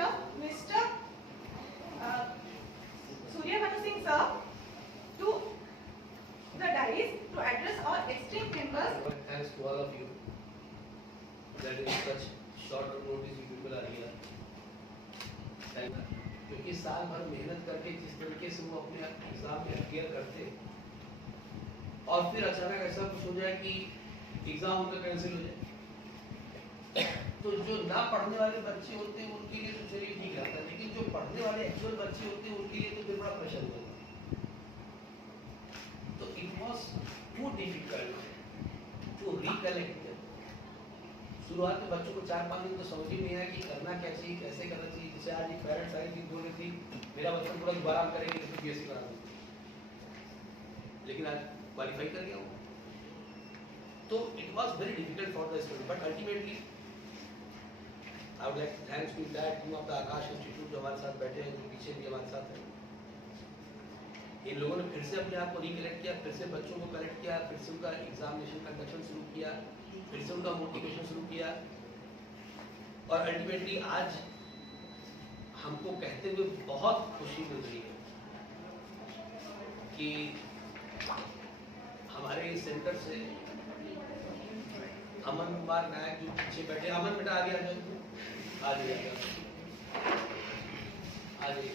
of Mr. Suryavansh Singh sir to the dais to address our esteemed members. Thanks to all of you that in such short notice you people are here. क्योंकि साल भर मेहनत करके जिस तरीके से वो अपने एग्जाम में अपियर करते और फिर अचानक ऐसा कुछ हो जाए कि एग्जाम उनका कैंसिल हो जाए, तो जो ना पढ़ने वाले बच्चे होते हैं उनके लिए तो चलिए ठीक रहता है, लेकिन जो पढ़ने वाले एक्चुअल बच्चे होते हैं उनके लिए तो फिर बड़ा प्रेशर होता है। तो it was too difficult to recollect. शुरुआत में बच्चों को 4-5 दिन तो समझ ही नहीं आया कि करना क्या चाहिए, कैसे करना चाहिए। जैसे आज एक पेरेंट्स आई थी, बोल रही थी मेरा बच्चा पूरा दोबारा करेंगे इसमें बीएससी करा दूँ, लेकिन आज क्वालिफाई कर गया वो। तो it was very difficult for the student, but ultimately I would like thanks to that team of the Aakash institute जो हमारे साथ बैठे हैं, जो पीछे भी हमारे साथ हैं। इन लोगों ने फिर से अपने आप को रिकलेक्ट किया, फिर से बच्चों को कलेक्ट किया, फिर से उनका एग्जामिनेशन कंडक्शन शुरू किया, फिर से उनका मोटिवेशन शुरू किया, और अल्टीमेटली आज हमको कहते हुए बहुत खुशी मिल रही है कि हमारे सेंटर से अमन कुमार नायक जो पीछे बैठे, अमन बेटा आगे आ जाओ, आगे आ जाओ, आगे।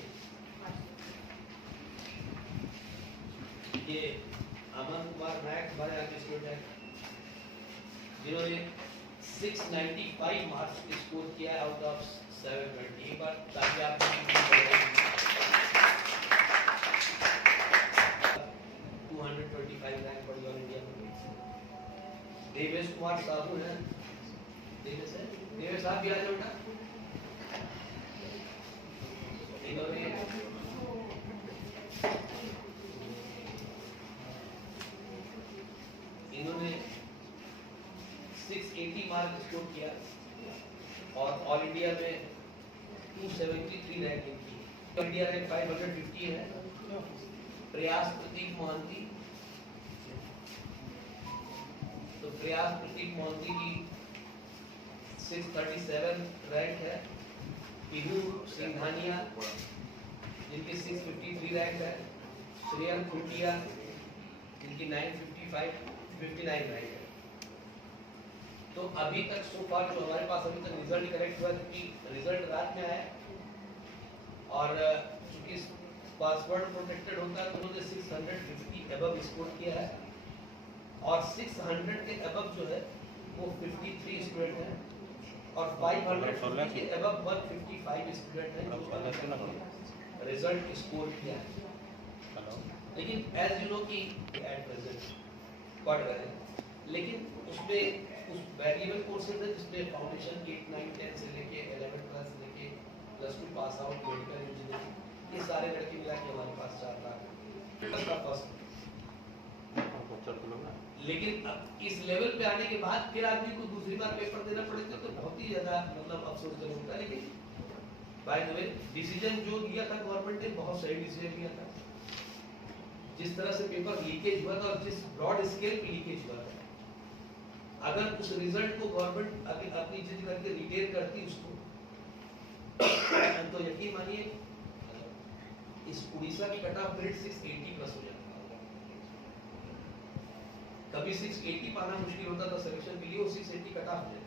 ये अमन कुमार नायक हमारे यहाँ के स्टूडेंट हैं जिन्होंने 695 मार्क्स स्कोर किया आउट ऑफ 720, पर ताकि आप 225 रैंक पर ऑल इंडिया में। देवेश कुमार साहू है, देवेश साहब भी आ जाओ बेटा। इन्होंने 680 मार्क स्कोर किया और ऑल इंडिया में 273 रैंकिंग की। इंडिया रैंक 550 है। प्रयास प्रतीक मोहंती, तो प्रयास प्रतीक मोहंती की 637 रैंक है। पिहू सिंघानिया जिनकी 653 रैंक है। श्रेयन खुटिया जिनकी 959 रैंक है। तो अभी तक सो फार जो हमारे पास अभी तक रिजल्ट करेक्ट हुआ, क्योंकि रिजल्ट रात में आया और चूंकि पासवर्ड प्रोटेक्टेड होता है तो उन्होंने 650 एबव स्कोर किया है, और 600 के एबव जो है वो 53 स्टूडेंट हैं, और 550 के एबव 155 स्टूडेंट हैं जो रिजल्ट स्कोर किया है। लेकिन एज यू नो कि एट प्रेजेंट पढ़ रहे हैं, लेकिन उसमें उस वेरिएबल कोर्सेज है जिसमें फाउंडेशन 8, 9, 10 से लेके 11 क्लास से लेके +2 पास आउट, मेडिकल इंजीनियरिंग, ये सारे लड़के मिला के हमारे पास 4 लाख। लेकिन अब इस लेवल पे आने के बाद फिर आदमी को दूसरी बार पेपर देना पड़ेगा तो बहुत ही ज्यादा मतलब अफसोसजनक होता है। लेकिन बाय द वे डिसीजन जो लिया था गवर्नमेंट ने बहुत सही डिसीजन लिया था। जिस तरह से पेपर लीकेज हुआ था और जिस ब्रॉड स्केल पे लीकेज हुआ था, अगर उस रिजल्ट को गवर्नमेंट अपनी जिद करके रिटेन करती उसको तो यकीन मानिए इस उड़ीसा की कट ऑफ ग्रेड 680 प्लस हो जाता। कभी 680 पाना मुश्किल होता था सिलेक्शन के लिए, वो 680 कट ऑफ है।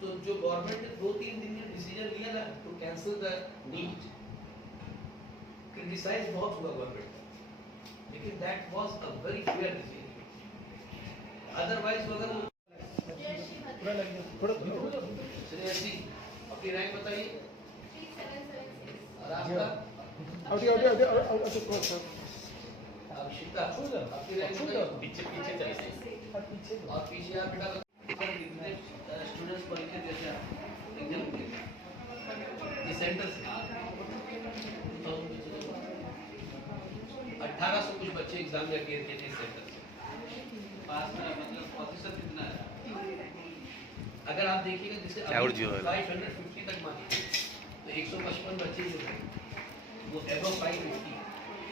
तो जो गवर्नमेंट ने 2-3 दिन में डिसीजन लिया ना to cancel the NEET, criticise बहुत हुआ गवर्नमेंट, लेकिन that was a very fair decision. Otherwise अगर श्रेयसी अपनी रैंक बताइए। 3776 और आपका अक्षिता अपनी रैंक बताइए। पीछे चलिए और पीछे आप बेटा कितने स्टूडेंट्स परीक्षा देते हैं एग्जाम के इस सेंटर से? 1800 कुछ बच्चे एग्जाम में अपियर किए थे इस सेंटर से। पास में मतलब प्रतिशत कितना है? अगर आप देखिएगा जैसे 550 तक मानिए तो 155 बच्चे जो हैं वो एबव 550,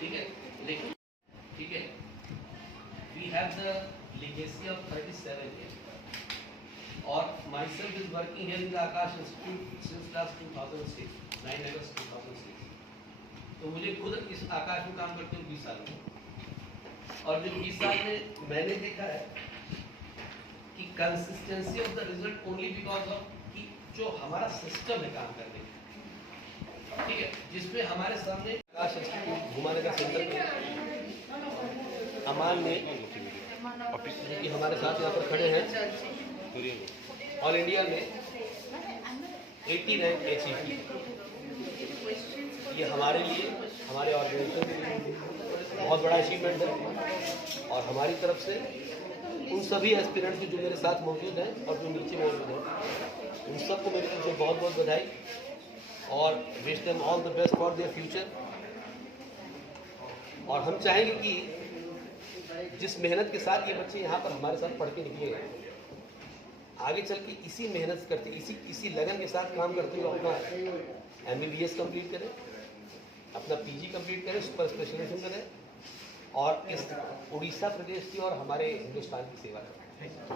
ठीक है। लेकिन ठीक है, we have the legacy of 37 year. और myself is working here in the Aakash institute since last 2006, 9 August 2006। तो मुझे खुद इस आकाश में काम करते हुए 20 साल हुए, और जो 20 साल में मैंने देखा है कि consistency of the result only because of कि जो हमारा सिस्टम है काम करने का, ठीक है, जिसमें हमारे सामने आकाश इंस्टीट्यूट घुमानगर सेंटर में अमान ने कि हमारे साथ यहाँ पर खड़े हैं, ऑल इंडिया में 80 रैंक अचीव की। ये हमारे लिए, हमारे ऑर्गेनाइजेशन के लिए बहुत बड़ा अचीवमेंट है, और हमारी तरफ से उन सभी एस्पिरेंट्स जो मेरे साथ मौजूद हैं और जो नीचे मौजूद हैं, उन सबको मेरी तरफ से बहुत बहुत बधाई, और wish them all the best for their future. और हम चाहेंगे कि जिस मेहनत के साथ ये बच्चे यहाँ पर हमारे साथ पढ़ के निकले हैं, आगे चल के इसी मेहनत करते, इसी लगन के साथ काम करते हुए अपना MBBS कंप्लीट करें, अपना PG कंप्लीट करें, सुपर स्पेशलाइजेशन करें, और इस उड़ीसा प्रदेश की और हमारे हिंदुस्तान की सेवा करें।